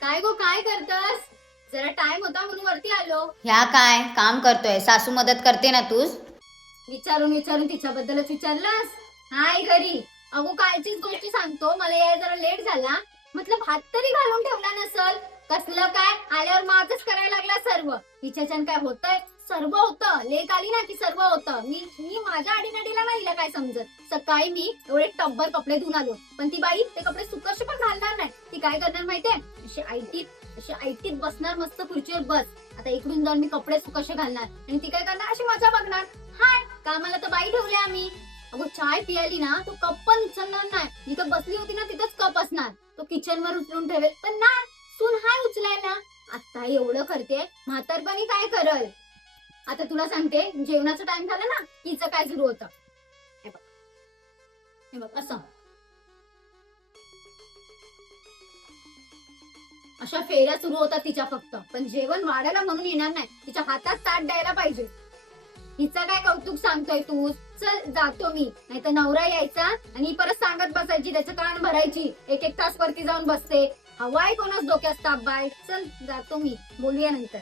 काय गो काय करतस? जरा टाइम होता म्हणून वरती आलो. ह्या काय काम करतोय? सासू मदत करते ना तूच? विचारून विचारून तिच्याबद्दलच विचारलास? हाय घरी. अगो कालचीच गोष्टी सांगतो. मला यायला जरा लेट झाला. म्हटलं भात तरी घालून ठेवला नसल. कसलं काय आल्यावर माझच करायला लागला सर्व. हिच्याच्यान काय होतंय? सर्व होतं. लेक आली ना की सर्व होतं. मी माझ्या आडीनडीला नाही हिला काय समजत. सकाळी मी एवढे टब्बर कपडे धुवून आलो, पण ती बाई ते कपडे सुकशे पण घालणार नाही. ती काय करणार माहितीये? अशी आयटीत बसणार, मस्त खुर्चीवर बस. आता इकडून जाऊन मी कपडे सुकशे घालणार आणि ती काय करणार? अशी मजा बघणार. हाय कामाला तर बाई ठेवले आम्ही. अगो चाय पियाली ना तो कप पण उचलणार नाही. जिथं बसली होती ना तिथंच कप असणार. तो किचन वर उचलून ठेवेल, पण ना सून हाय उचलायला. आता एवढं करते, म्हातारपणी काय करल? आता तुला सांगते, जेवणाचा टाइम झाला ना, हिचं काय सुरू होतं. हे बघ असं. अशा फेऱ्या सुरू होतात तिच्या फक्त. पण जेवण वाढायला म्हणून येणार नाही. तिच्या हातात ताट द्यायला पाहिजे. हिचं काय कौतुक सांगतोय तू? चल जातो मी, नाही तर नवरा यायचा आणि परत सांगत बसायची, त्याचं कान भरायची. एक एक तास वरती जाऊन बसते. हवाय कोणाच डोक्यात ताप बाय. चल जातो मी, बोलूया नंतर.